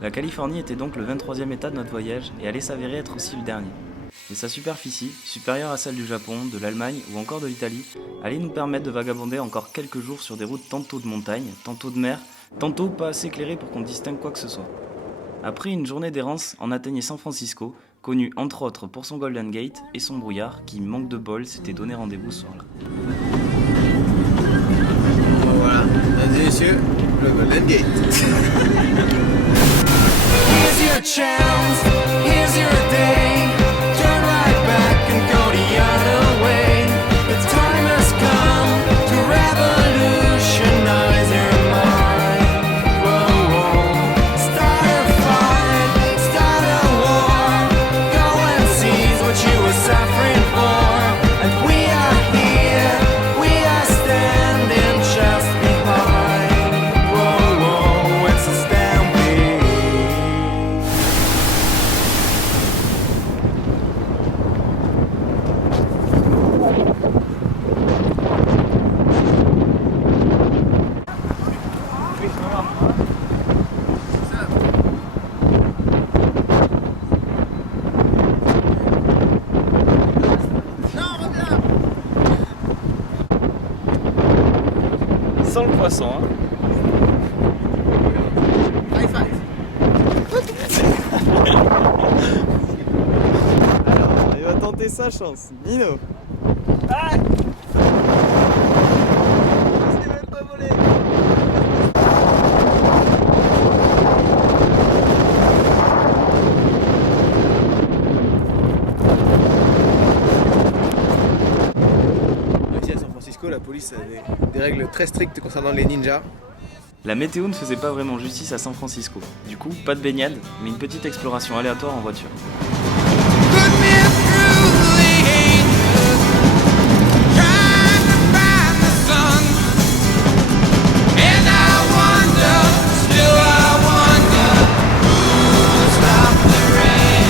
La Californie était donc le 23e état de notre voyage et allait s'avérer être aussi le dernier. Mais sa superficie, supérieure à celle du Japon, de l'Allemagne ou encore de l'Italie, allait nous permettre de vagabonder encore quelques jours sur des routes tantôt de montagne, tantôt de mer, tantôt pas assez éclairées pour qu'on distingue quoi que ce soit. Après une journée d'errance, on atteignait San Francisco, connu entre autres pour son Golden Gate et son brouillard qui, manque de bol, s'était donné rendez-vous ce soir-là. Bon, voilà, mesdames et messieurs, le Golden Gate. Here's your chance, here's your day. Turn right back and go the other way. The time has come to revolutionize your mind. Whoa, whoa. Start a fight, start a war. Go and seize what you were suffering for. And we are here, we are standing just behind. Whoa, whoa, it's a stampede. Sans le poisson, hein. High five. Alors, il va tenter sa chance. Nino. C'est même pas volé. Ici à San Francisco, la police a des règles très strictes concernant les ninjas. La météo ne faisait pas vraiment justice à San Francisco. Du coup, pas de baignade, mais une petite exploration aléatoire en voiture. Put me through the ages, trying to find the sun. And I wonder, still I wonder, who'll stop the rain?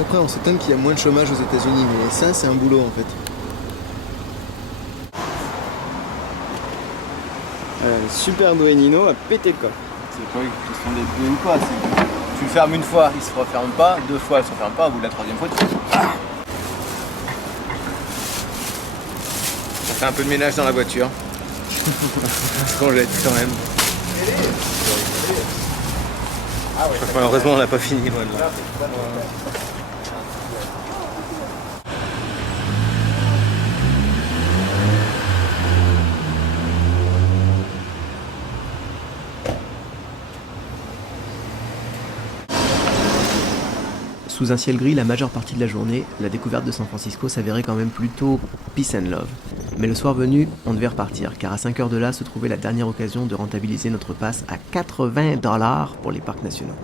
Après, on s'étonne qu'il y a moins de chômage aux États-Unis, mais ça, c'est un boulot en fait. Super doué Nino a pété le corps. C'est pas une question d'être doué ou pas, c'est que tu le fermes une fois, il se referme pas, deux fois, il se referme pas, au bout de la troisième fois, tu... On fait un peu de ménage dans la voiture. Parce qu'on jette quand même. Malheureusement, on n'a pas fini, loin de là. Sous un ciel gris la majeure partie de la journée, la découverte de San Francisco s'avérait quand même plutôt peace and love. Mais le soir venu, on devait repartir, car à 5 heures de là se trouvait la dernière occasion de rentabiliser notre passe à 80 $ pour les parcs nationaux.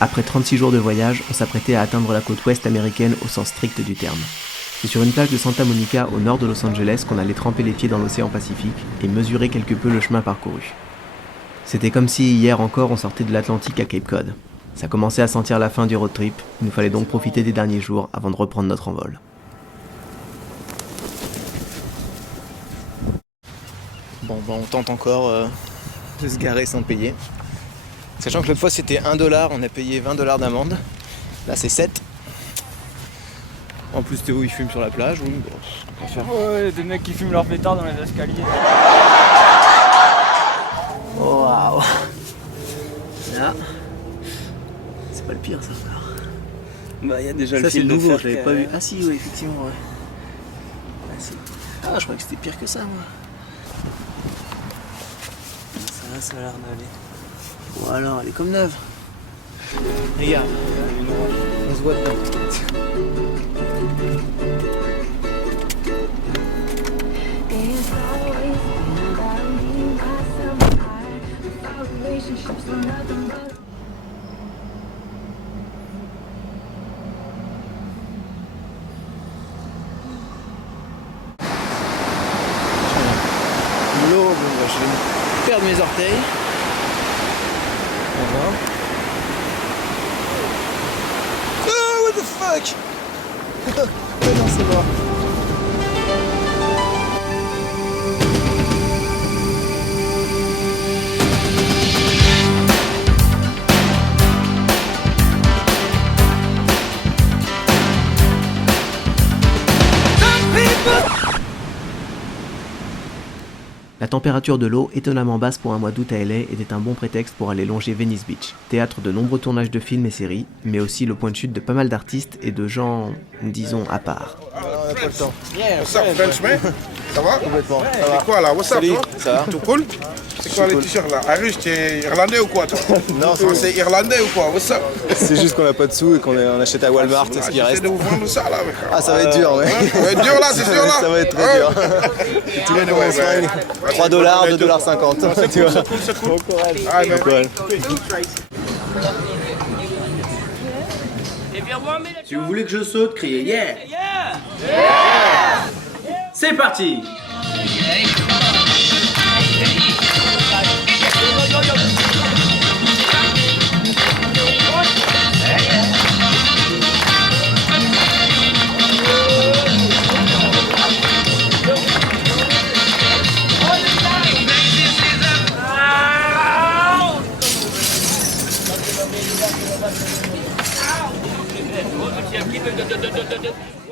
Après 36 jours de voyage, on s'apprêtait à atteindre la côte ouest américaine au sens strict du terme. C'est sur une plage de Santa Monica au nord de Los Angeles qu'on allait tremper les pieds dans l'océan Pacifique et mesurer quelque peu le chemin parcouru. C'était comme si hier encore on sortait de l'Atlantique à Cape Cod. Ça commençait à sentir la fin du road trip, il nous fallait donc profiter des derniers jours avant de reprendre notre envol. Bon, on tente encore de se garer sans payer. Sachant que l'autre fois c'était 1 $, on a payé 20 $ d'amende. Là c'est 7. En plus Théo il fume sur la plage. Oui, bon, on va faire. Ouais, des mecs qui fument leur pétard dans les escaliers. Oh waouh. Là, c'est pas le pire ça encore. Bah, il y a déjà Ça le c'est fil de nouveau, fer je l'avais qui pas a- vu. Ah si, ouais, effectivement, ouais. Ah, je croyais que c'était pire que ça, moi. Ça a l'air d'aller. Bon alors, elle est comme neuve. Regarde. On se voit dedans. It's always been about me, myself, and I. Our relationships are nothing but. L'eau, bon, bah, je vais perdre mes orteils. On va voir. Ah, what the fuck. Mais non, c'est mort. La température de l'eau, étonnamment basse pour un mois d'août à LA, était un bon prétexte pour aller longer Venice Beach, théâtre de nombreux tournages de films et séries, mais aussi le point de chute de pas mal d'artistes et de gens, disons, à part. On n'a pas le temps. What's up, Frenchman? Ça va? Complètement. Ça C'est va. quoi là? What's up, Salut, toi? ça va? Tout cool? C'est quoi les t-shirts là? Irish, t'es irlandais ou quoi toi? Non, C'est irlandais ou quoi? What's up? c'est juste qu'on n'a pas de sous et qu'on achète à Walmart ce qui J'essaie reste. de vous vendre ça là, mec. Ah, ça va être dur, ouais. Ça va être dur là, c'est sûr là? Ça va être très dur. Tu vois comment on se fringue? 3 dollars, 2,50 $. Tu vois. C'est cool. Ah, mais Si vous voulez que je saute, criez yeah! C'est parti!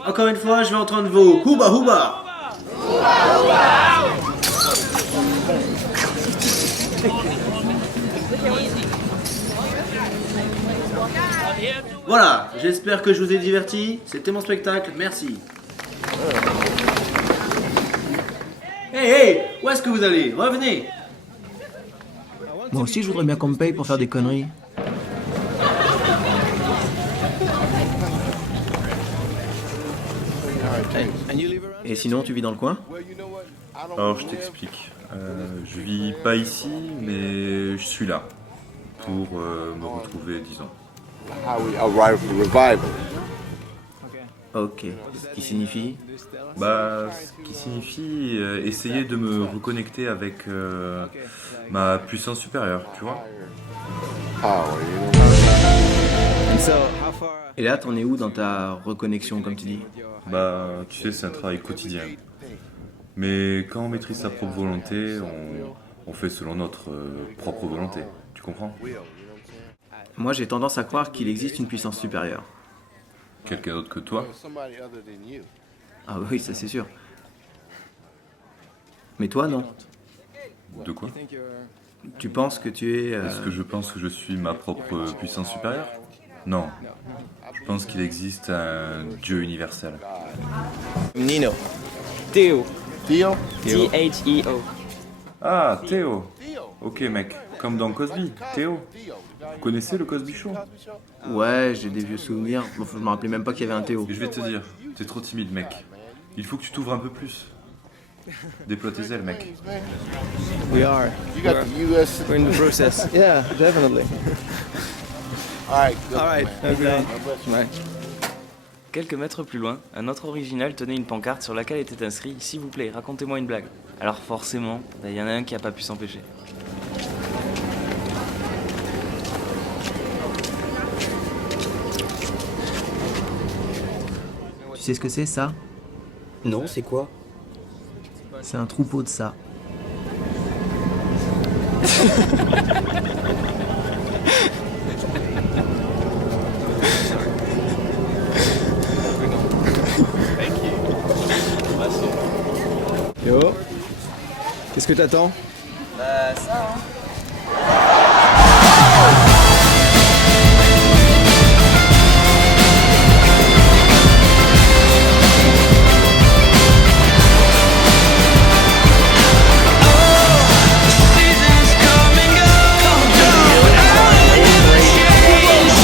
Encore une fois, je vais entendre vos houba houba. Voilà, j'espère que je vous ai diverti. C'était mon spectacle, merci. Hey, hey, où est-ce que vous allez? Revenez. Moi aussi, je voudrais bien qu'on me paye pour faire des conneries. Et sinon, tu vis dans le coin? Alors je t'explique. Je vis pas ici, mais je suis là pour me retrouver, disons. How we arrive for the revival. Ok. Ce qui signifie? Bah, ce qui signifie essayer de me reconnecter avec ma puissance supérieure, tu vois. Et là, t'en es où dans ta reconnexion, comme tu dis? Bah, tu sais, c'est un travail quotidien. Mais quand on maîtrise sa propre volonté, on fait selon notre propre volonté. Tu comprends? Moi, j'ai tendance à croire qu'il existe une puissance supérieure. Quelqu'un d'autre que toi? Ah oui, ça c'est sûr. Mais toi, non? De quoi? Tu penses que tu es... Est-ce que je pense que je suis ma propre puissance supérieure? Non. Je pense qu'il existe un Dieu universel. Nino. Théo. Theo? T-H-E-O. Ah, Théo. Ok, mec. Comme dans Cosby. Théo. Vous connaissez le Cosby Show? Ouais, j'ai des vieux souvenirs. Bon, je me rappelais même pas qu'il y avait un Théo. Et je vais te dire, t'es trop timide, mec. Il faut que tu t'ouvres un peu plus. Déploie tes ailes, mec. We are. You got the US. We're in the process. Yeah, definitely. Alright, good. Alright, okay. Ouais. Quelques mètres plus loin, un autre original tenait une pancarte sur laquelle était inscrit « S'il vous plaît, racontez-moi une blague ». Alors forcément, il y en a un qui a pas pu s'empêcher. Tu sais ce que c'est, ça? Non, c'est quoi? C'est un troupeau de ça. Yo. Qu'est-ce que t'attends? Bah, ça, hein. Seasons come and go. Out of the change.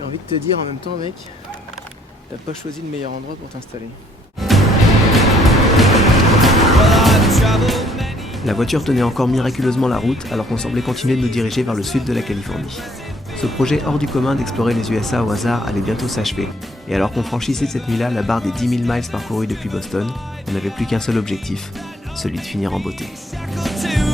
J'ai envie de te dire en même temps, mec, t'as pas choisi le meilleur endroit pour t'installer. La voiture tenait encore miraculeusement la route alors qu'on semblait continuer de nous diriger vers le sud de la Californie. Ce projet hors du commun d'explorer les USA au hasard allait bientôt s'achever, et alors qu'on franchissait cette nuit-là la barre des 10 000 miles parcourus depuis Boston, on n'avait plus qu'un seul objectif, celui de finir en beauté. To